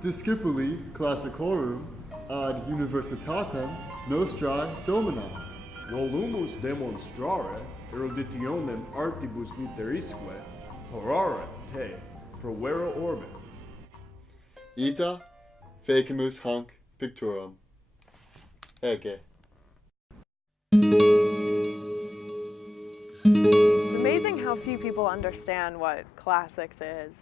Discipuli classicorum ad universitatem nostrae domina. Volumus demonstrare eruditionem artibus literisque parare te provero orbe. Ita facimus hanc picturum. Ege. It's amazing how few people understand what classics is.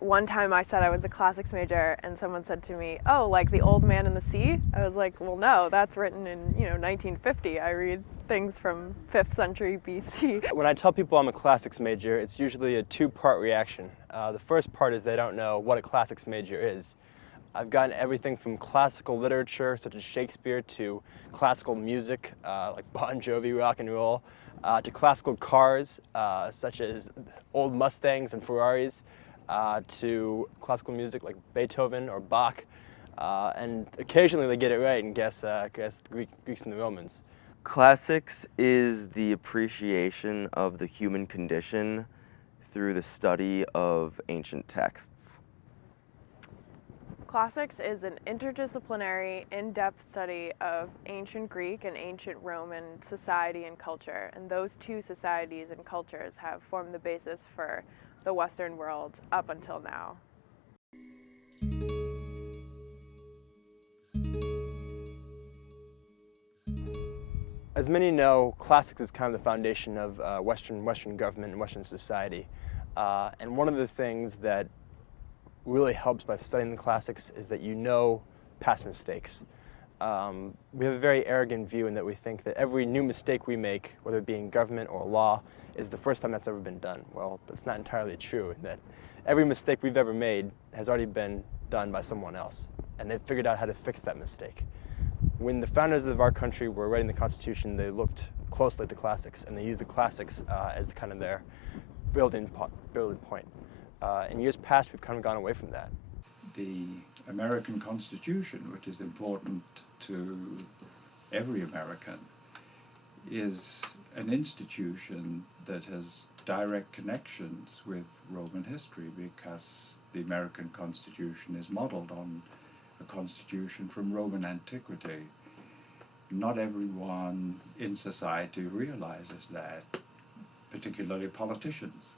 One time I said I was a classics major and someone said to me, "Oh, like The Old Man and the Sea?" I was like, "Well, no, that's written in, 1950. I read things from 5th century BC." When I tell people I'm a classics major, it's usually a two-part reaction. The first part is they don't know what a classics major is. I've gotten everything from classical literature, such as Shakespeare, to classical music, like Bon Jovi, rock and roll, to classical cars, such as old Mustangs and Ferraris, to classical music like Beethoven or Bach, and occasionally they get it right and guess the Greeks and the Romans. Classics is the appreciation of the human condition through the study of ancient texts. Classics is an interdisciplinary, in-depth study of ancient Greek and ancient Roman society and culture, and those two societies and cultures have formed the basis for the Western world up until now. As many know, classics is kind of the foundation of Western government and Western society. And one of the things that really helps by studying the classics is that you know past mistakes. We have a very arrogant view in that we think that every new mistake we make, whether it be in government or law, is the first time that's ever been done. Well, that's not entirely true, in that every mistake we've ever made has already been done by someone else, and they've figured out how to fix that mistake. When the founders of our country were writing the Constitution, they looked closely at the classics, and they used the classics as kind of their building point. In years past, we've kind of gone away from that. The American Constitution, which is important to every American, is an institution that has direct connections with Roman history because the American Constitution is modeled on a constitution from Roman antiquity. Not everyone in society realizes that, particularly politicians.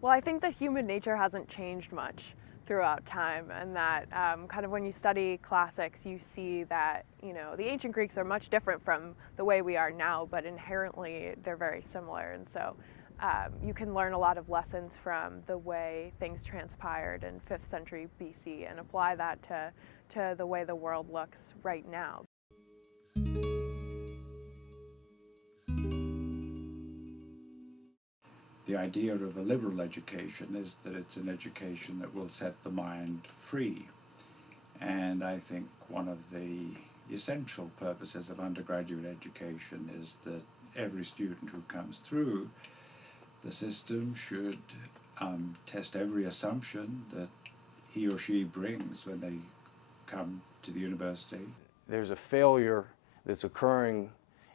Well, I think that human nature hasn't changed much throughout time, and that kind of when you study classics, you see that, the ancient Greeks are much different from the way we are now, but inherently they're very similar. And so you can learn a lot of lessons from the way things transpired in 5th century BC and apply that to the way the world looks right now. The idea of a liberal education is that it's an education that will set the mind free. And I think one of the essential purposes of undergraduate education is that every student who comes through the system should test every assumption that he or she brings when they come to the university. There's a failure that's occurring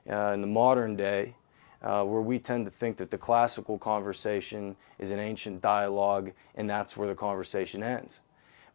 in the modern day where we tend to think that the classical conversation is an ancient dialogue and that's where the conversation ends.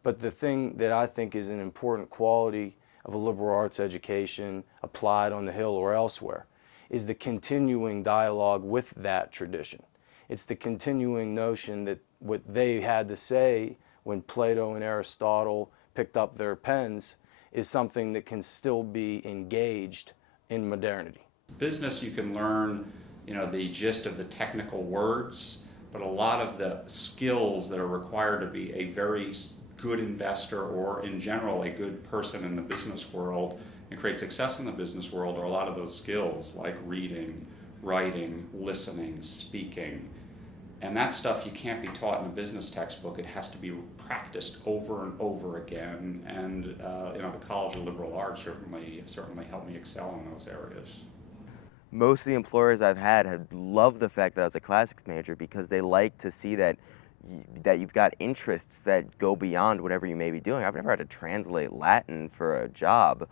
But the thing that I think is an important quality of a liberal arts education applied on the Hill or elsewhere is the continuing dialogue with that tradition. It's the continuing notion that what they had to say when Plato and Aristotle picked up their pens is something that can still be engaged in modernity. Business, you can learn, the gist of the technical words, but a lot of the skills that are required to be a very good investor or, in general, a good person in the business world and create success in the business world are a lot of those skills like reading, writing, listening, speaking. And that stuff you can't be taught in a business textbook. It has to be practiced over and over again. And the College of Liberal Arts certainly helped me excel in those areas. Most of the employers I've had have loved the fact that I was a classics major because they like to see that you've got interests that go beyond whatever you may be doing. I've never had to translate Latin for a job,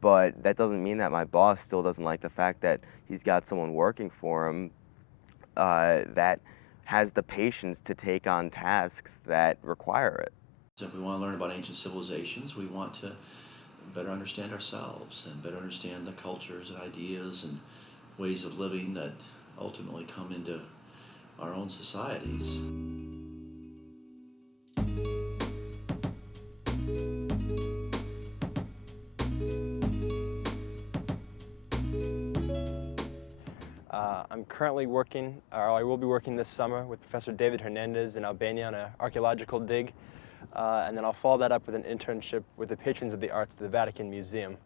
but that doesn't mean that my boss still doesn't like the fact that he's got someone working for him that has the patience to take on tasks that require it. If we want to learn about ancient civilizations, we want to better understand ourselves and better understand the cultures and ideas and ways of living that ultimately come into our own societies. I'm currently working, or I will be working this summer with Professor David Hernandez in Albania on an archaeological dig, and then I'll follow that up with an internship with the patrons of the arts at the Vatican Museum.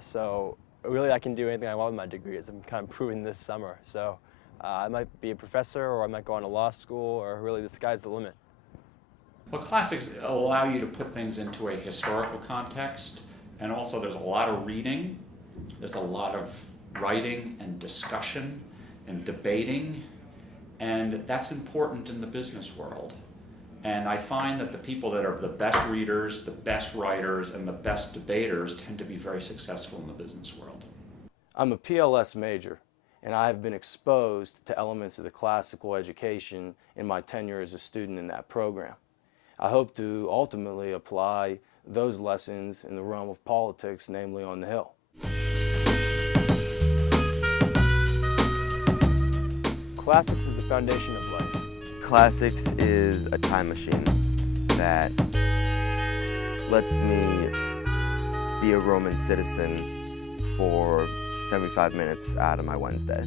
So really I can do anything I want with my degree, as I'm kind of proving this summer. So I might be a professor, or I might go on to law school, or really the sky's the limit. Well, classics allow you to put things into a historical context, and also there's a lot of reading, there's a lot of writing and discussion and debating, and that's important in the business world. And I find that the people that are the best readers, the best writers, and the best debaters tend to be very successful in the business world. I'm a PLS major, and I've been exposed to elements of the classical education in my tenure as a student in that program. I hope to ultimately apply those lessons in the realm of politics, namely on the Hill. Classics is the foundation of life. Classics is a time machine that lets me be a Roman citizen for 75 minutes out of my Wednesday.